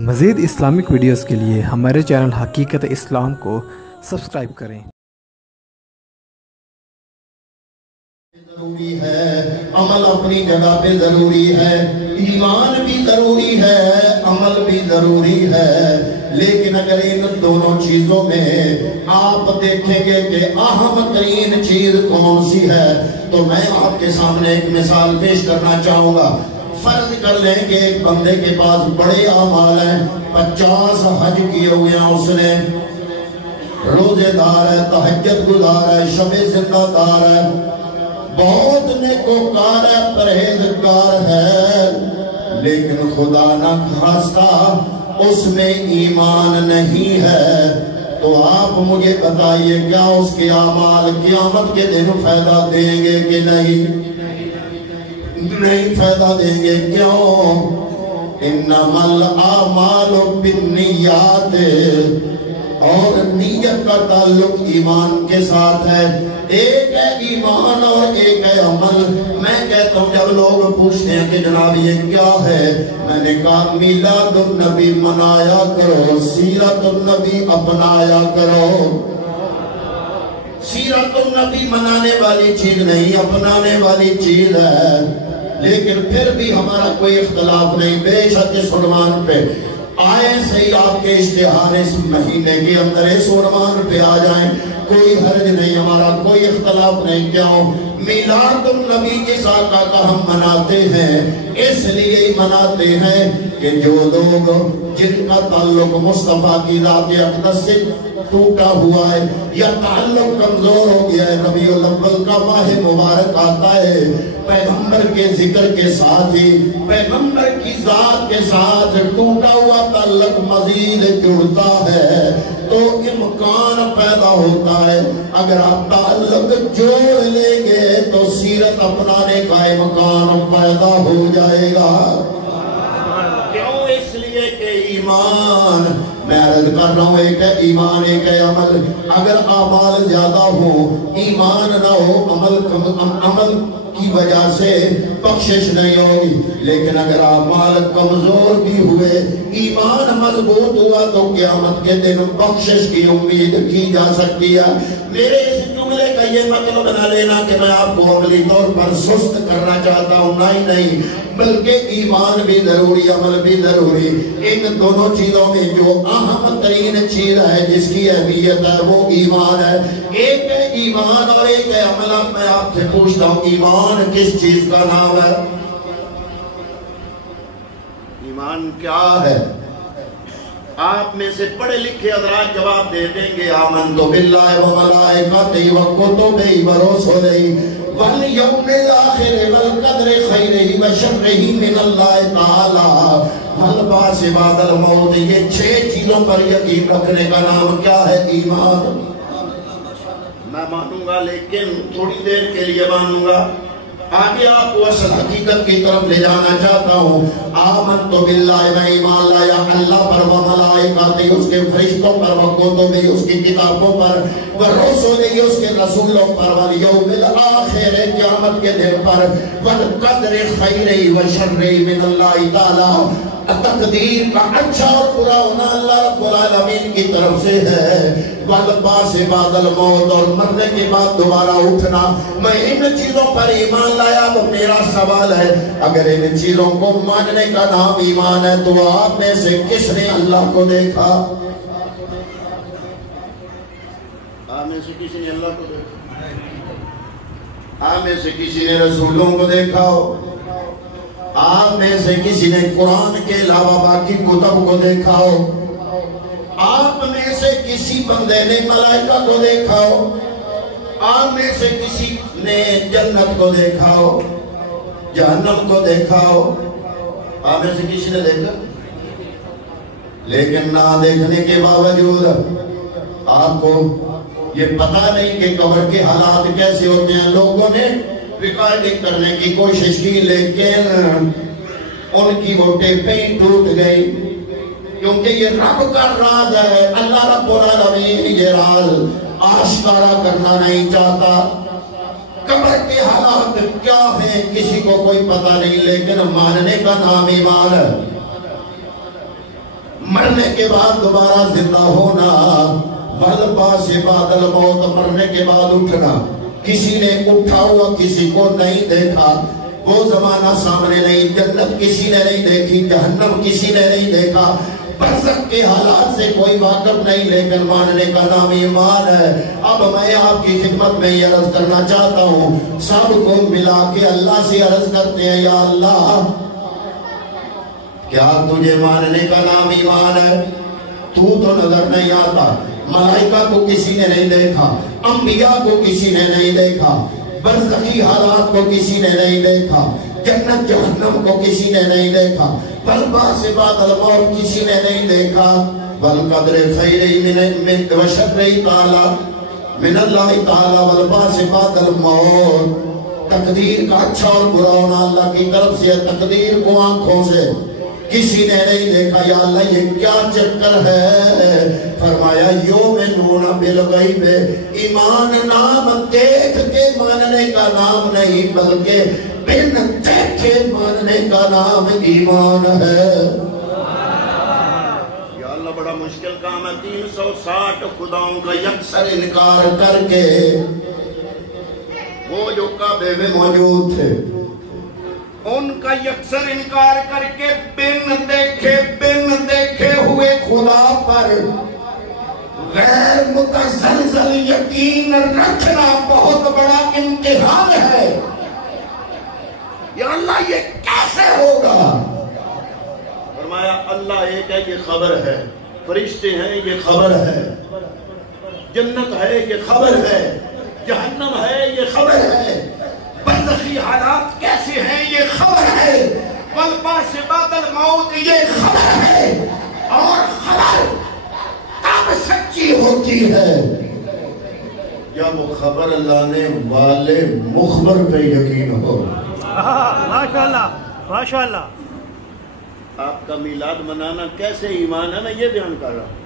مزید Islamic videos کے لیے ہمارے چینل حقیقت اسلام کو سبسکرائب کریں۔ ضروری ہے، عمل اپنی جگہ پہ ضروری ہے، ایمان بھی ضروری ہے، عمل بھی ضروری ہے، لیکن اگر ان دونوں چیزوں میں آپ دیکھیں گے کہ اہم ترین چیز کون سی ہے، تو میں آپ کے سامنے ایک مثال پیش کرنا چاہوں گا۔ فرض کر لیں کہ ایک بندے کے پاس بڑے اعمال ہیں، 50 حج کیے ہوئے ہیں، اس نے روزے دار ہے، تہجد گزار ہے، شب زندہ دار ہے، بہت نیکوکار ہے، پرہیزگار ہے، لیکن خدا نہ خواستہ اس میں ایمان نہیں ہے، تو آپ مجھے بتائیے کیا اس کے اعمال قیامت کے دن فائدہ دیں گے کہ نہیں؟ نہیں فائدہ دیں گے۔ کیوں؟ انما الاعمال بالنیات، اور نیت کا تعلق ایمان کے ساتھ ہے۔ ایک ہے ایمان اور ایک ہے عمل۔ میں کہتا ہوں جب لوگ پوچھتے ہیں کہ جناب یہ کیا ہے، میں نے کہا میلاد النبی منایا کرو، سیرت النبی اپنایا کرو۔ سیرت النبی منانے والی چیز نہیں، اپنانے والی چیز ہے، لیکن پھر بھی ہمارا کوئی اختلاف نہیں۔ بے شک اس عنوان پہ آئے صحیح آپ کے اشتہار اس مہینے کے اندر اس عنوان پہ آ جائیں، کوئی حرج نہیں، ہمارا کوئی اختلاف نہیں۔ کیوں؟ میلاد النبی جس آقا کا ہم مناتے ہیں اس لیے مناتے ہیں کہ جو لوگ جن کا تعلق مصطفیٰ کی ذات اقدس سے ٹوٹا ہوا ہے یا تعلق کمزور ہو گیا ہے، ربیع الاول کا ماہ مبارک آتا ہے، پیغمبر کے ذکر کے ساتھ ہی پیغمبر کی ذات کے ساتھ ٹوٹا ہوا تعلق مزید جڑتا ہے، تو امکان پیدا ہوتا ہے اگر آپ تعلق جوڑ لیں گے تو سیرت اپنانے کا امکان پیدا ہو جائے گا۔ کیوں؟ اس لیے کہ ایمان، میں عرض کر رہا ہوں، ایک ہے ایمان ایک ہے عمل۔ اگر اعمال زیادہ ہو ایمان نہ ہو، عمل کی وجہ سے بخشش نہیں ہوگی، لیکن اگر اعمال کمزور بھی ہوئے ایمان مضبوط ہوا تو قیامت کے دن بخشش کی امید کی جا سکتی ہے۔ میرے اس جملے کا یہ مطلب نہ لینا کہ میں آپ کو عملی طور پر سست کرنا چاہتا ہوں، نہیں، بلکہ ایمان بھی ضروری، عمل بھی ضروری۔ ان دونوں چیزوں میں جو اہم ترین چیز ہے جس کی اہمیت ہے وہ ایمان ہے۔ ایک ہے ایمان اور ایک ہے عمل۔ اب میں آپ سے پوچھتا ہوں ایمان کس چیز کا نام ہے؟ ایمان کیا ہے؟ آپ میں سے پڑھے لکھے حضرات جواب دے دیں گے آمنت باللہ و ملائکتہ و کتبہ و رسلہ والیوم الآخر والقدر خیرہ و شرہ من اللہ تعالی والبعث بعد الموت۔ یہ 6 چیزوں پر یقین رکھنے کا نام کیا ہے؟ ایمان۔ میں مانوں گا لیکن تھوڑی دیر کے لیے مانوں گا، آگے آپ کو اصل حقیقت کی طرف لے جانا چاہتا ہوں۔ آمنت باللہ، میں ایمان لایا اللہ پر و ملائکتہ، اس کے فرشتوں پر و کتبہ، اس کی کتابوں پر و رسلہ، اس کے رسولوں پر، والیوم الآخر، قیامت کے دن پر، والقدر خیرہ و شرہ من اللہ تعالی، تقدیر کا اچھا اور برا ہونا اللہ رب العالمین کی طرف سے ہے، والبعث بعد الموت، اور مرنے کے بعد دوبارہ اٹھنا۔ میں ان چیزوں پر ایمان لایا تو میرا سوال ہے اگر ان چیزوں کو ماننے کا نام ایمان ہے تو آپ میں سے کس نے اللہ کو دیکھا؟ آپ میں سے کسی نے اللہ کو دیکھا؟ آپ میں سے کسی نے رسولوں کو دیکھا ہو؟ آپ میں سے کسی نے قرآن کے علاوہ باقی کتب کو دیکھا ہو؟ آپ میں سے کسی بندے نے ملائکہ کو دیکھا ہو؟ آپ میں سے کسی نے جنت کو دیکھا ہو، جہنم کو دیکھا ہو؟ آپ میں سے کسی نے دیکھا؟ لیکن نہ دیکھنے کے باوجود آپ کو یہ پتہ نہیں کہ قبر کے حالات کیسے ہوتے ہیں۔ لوگوں نے ریکارڈنگ کرنے کی کوشش کی لیکن ان کی وہ ٹیپیں ٹوٹ گئی، کیونکہ یہ رب کا راز ہے۔ اللہ رب العالمین یہ راز آشکارا کرنا نہیں چاہتا۔ قبر کے حالات کیا ہیں کسی کو کوئی پتہ نہیں، لیکن ماننے کا نام ایمان ہے۔ مرنے کے بعد دوبارہ زندہ ہونا، والباس بعد الموت، مرنے کے بعد اٹھنا۔ کسی نے اٹھا ہوا کسی کو نہیں دیکھا، وہ زمانہ سامنے نہیں، جنت کسی نے نہیں دیکھی، جہنم کسی نے نہیں دیکھا، برزخ کے حالات سے کوئی واقف نہیں، لیکن ماننے کا نام ایمان ہے۔ اب میں آپ کی خدمت میں یہ عرض کرنا چاہتا ہوں، سب کو ملا کے اللہ سے عرض کرتے ہیں، یا اللہ کیا تجھے ماننے کا نام ایمان ہے؟ تو نظر نہیں آتا، ملائکہ کو کسی نے نہیں دیکھا، انبیاء کو کسی نے نہیں دیکھا، برزخی حالات کو کسی نے نہیں دیکھا، جنت جہنم کو کسی نے نہیں دیکھا، والبعث بعد الموت کسی نے نہیں دیکھا، والقدر خیری من وشر تعالی من اللہ تعالی والبعث بعد الموت، تقدیر کا اچھا اور برا ہونا اللہ کی طرف سے، تقدیر کو آنکھوں سے کسی نے نہیں دیکھا۔ یا اللہ یہ کیا چکر ہے؟ فرمایا یؤمنون بالغیب، ایمان نام دیکھ کے ماننے کا نام نہیں، بلکہ بن دیکھے ماننے کا نام ایمان ہے۔ یا اللہ بڑا مشکل کام ہے، 360 خداؤں کا یکسر انکار کر کے، وہ جو کعبے میں موجود تھے ان کا یکسر انکار کر کے بن دیکھے ہوئے خدا پر غیر متزلزل یقین رکھنا بہت بڑا امتحان ہے۔ یا اللہ یہ کیسے ہوگا؟ فرمایا اللہ ایک ہے، یہ خبر ہے، فرشتے ہیں یہ خبر ہے، جنت ہے یہ خبر ہے، جہنم ہے یہ خبر ہے، برزخی حالات کیسے ہیں یہ خبر ہے، والبعث بعد الموت یہ خبر ہے، اور خبر تب سچی ہوتی ہے جب وہ خبر لانے والے مخبر پہ یقین ہو۔ ماشاءاللہ ماشاءاللہ۔ آپ کا میلاد منانا کیسے ایمان ہے، میں یہ بیان کر رہا ہوں۔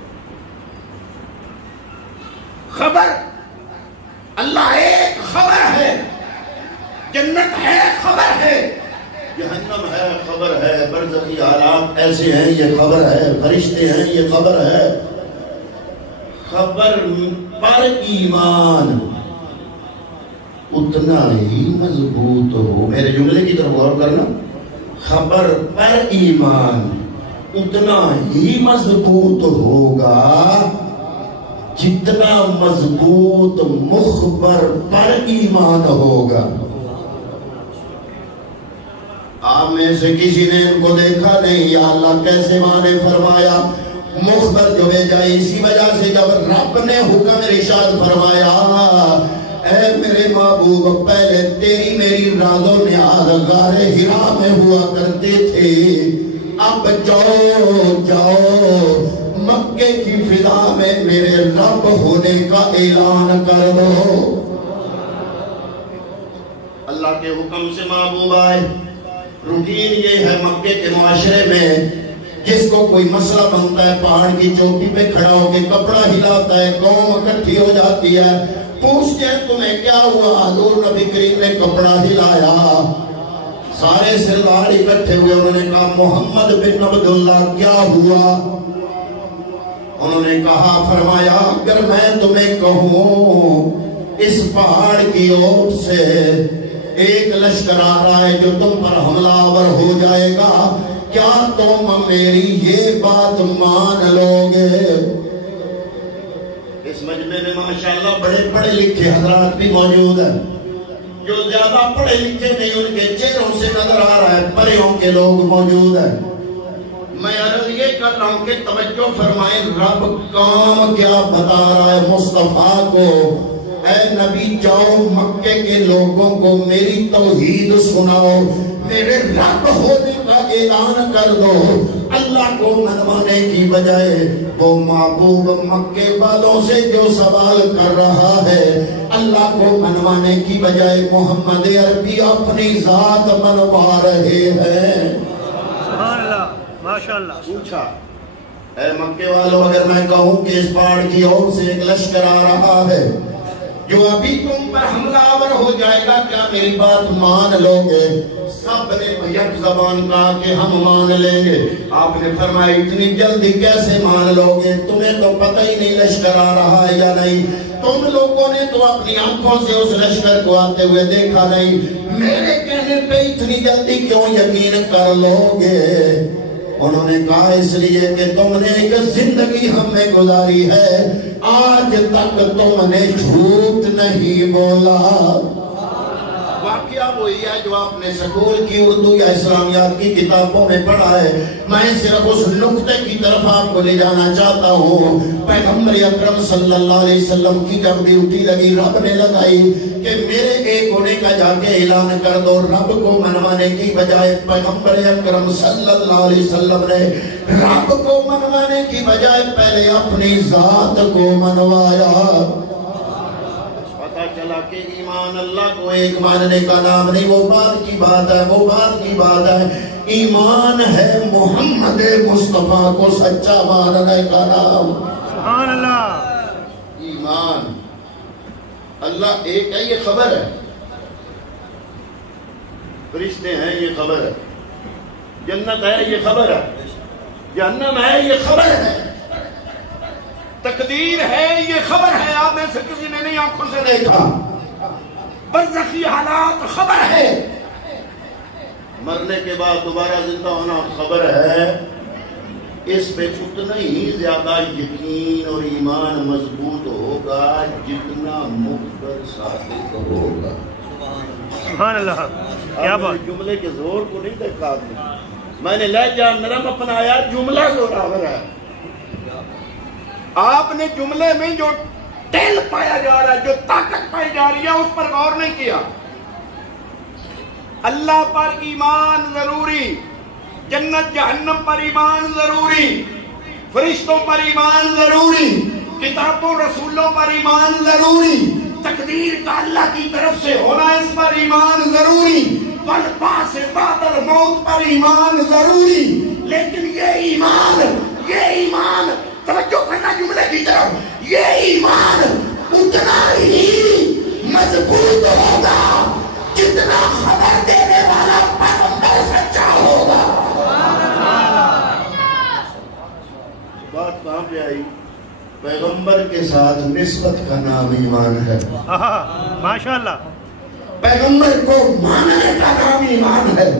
خبر اللہ ایک خبر ہے، جنت ہے خبر ہے، جہنم ہے خبر ہے، برزخی حالات ایسے ہیں یہ خبر ہے، فرشتے ہیں یہ خبر ہے۔ خبر پر ایمان اتنا ہی مضبوط ہو، میرے جملے کی طرف غور کرنا، خبر پر ایمان اتنا ہی مضبوط ہوگا جتنا مضبوط مخبر پر ایمان ہوگا۔ آپ میں سے کسی نے ان کو دیکھا نہیں، یا اللہ کیسے مانے؟ فرمایا مخبر جو بھیجا، اسی وجہ سے جب رب نے حکم ارشاد فرمایا اے میرے محبوب پہلے تیری میری راز و نیاز غار حرا میں ہوا کرتے تھے، اب جاؤ مکے کی فضا میں میرے رب ہونے کا اعلان کر دو۔ اللہ کے حکم سے محبوب آئے۔ روٹین یہ ہے مکے کے معاشرے میں، جس کو کوئی مسئلہ بنتا ہے پہاڑ کی چوٹی پہ کھڑا ہو کے کپڑا ہلاتا ہے، قوم اکٹھی ہو جاتی ہے، پوچھتے ہیں تمہیں کیا ہوا؟ حضور نبی کریم نے کپڑا ہلایا، سارے سردار اکٹھے ہوئے، انہوں نے کہا محمد بن عبداللہ کیا ہوا؟ انہوں نے کہا، فرمایا اگر میں تمہیں کہوں اس پہاڑ کی اوٹ سے ایک لشکر آ رہا ہے جو تم پر حملہ آور ہو جائے گا، کیا تم میری یہ بات مان لو گے؟ اس مجمع میں ماشاءاللہ بڑے پڑھے لکھے حضرات بھی موجود ہیں، جو زیادہ پڑھے لکھے نہیں ان کے چہروں سے نظر آ رہا ہے پریوں کے لوگ موجود ہیں۔ میں عرض یہ کر رہا ہوں کہ توجہ فرمائیں، رب کام کیا بتا رہا ہے مصطفیٰ کو، اے نبی جاؤ مکے کے لوگوں کو میری توحید سناؤ، میرے رب ہونے کا اعلان کر دو۔ اللہ کو منوانے کی بجائے وہ محبوب مکے والوں سے جو سوال کر رہا ہے، اللہ کو منوانے کی بجائے محمد عربی اپنی ذات منوا رہے ہیں۔ سبحان اللہ ماشاءاللہ۔ پوچھا اے مکے والوں اگر میں کہوں کہ اس پہاڑ کی اور سے ایک لشکر آ رہا ہے، جو ابھی تم پر حملہ آور ہو جائے گا کیا میری بات مان لو گے؟ سب نے یک زبان کہا کہ ہم مان لیں گے۔ آپ نے فرمایا اتنی جلدی کیسے مان لو گے؟ تمہیں تو پتہ ہی نہیں لشکر آ رہا ہے یا نہیں، تم لوگوں نے تو اپنی آنکھوں سے اس لشکر کو آتے ہوئے دیکھا نہیں، میرے کہنے پہ اتنی جلدی کیوں یقین کر لو گے؟ انہوں نے کہا اس لیے کہ تم نے ایک زندگی ہم نے گزاری ہے، آج تک تم نے جھوٹ نہیں بولا۔ واقعہ وہی ہے جو آپ نے سکول کی اردو یا اسلامیات کی کتابوں میں پڑھا ہے۔ میں صرف اس نقطے کی طرف آپ کو لے جانا چاہتا ہوں۔ پیغمبر اکرم صلی اللہ علیہ وسلم کی جب ڈیوٹی لگی، رب نے لگائی کہ میرے ایک ہونے کا جا کے اعلان کر دو، رب کو منوانے کی بجائے پیغمبر اکرم صلی اللہ علیہ وسلم نے رب کو منوانے کی بجائے پہلے اپنی ذات کو منوایا۔ پتہ چلا کہ ایمان اللہ کو ایک ماننے کا نام نہیں، وہ بات کی بات ہے، وہ بات کی بات ہے۔ ایمان ہے محمد مصطفیٰ کو سچا ماننے کا نام۔ سبحان اللہ۔ ایمان اللہ ایک ہے، یہ خبر ہے، فرشتے ہیں یہ خبر ہے، جنت ہے یہ خبر ہے، جہنم ہے یہ خبر ہے، تقدیر ہے یہ خبر ہے، آپ میں سے کسی نے نہیں آنکھوں سے دیکھا، برزخی حالات خبر ہے، مرنے کے بعد دوبارہ زندہ ہونا خبر ہے۔ اس پہ اتنا ہی زیادہ یقین اور ایمان مضبوط ہوگا جتنا مخبر صادق ہوگا۔ سبحان اللہ، کیا بات۔ جملے کے زور کو نہیں دیکھا میں نے لہجہ نرم اپنایا، جملہ زوراور ہے۔ آپ نے جملے میں جو تیل پایا جا رہا ہے، جو طاقت پائی جا رہی ہے، اس پر غور نہیں کیا۔ اللہ پر ایمان ضروری، جنت جہنم پر ایمان ضروری، فرشتوں پر ایمان ضروری، کتابوں رسولوں پر ایمان ضروری، تقدیر کا اللہ کی طرف سے ہونا اس پر ایمان ضروری، والبعث بعد الموت پر ایمان ضروری۔ لیکن یہ ایمان توجہ کرنا جملے کی طرف، یہ ایمان اتنا ہی مضبوط ہوگا جتنا خبر دینے والا پیغمبر سچا ہوگا۔ بات کہاں پہ آئی؟ پیغمبر کے ساتھ نسبت کا نام ایمان ہے۔ ماشاءاللہ۔ پیغمبر کو ماننے کا نام ایمان ہے۔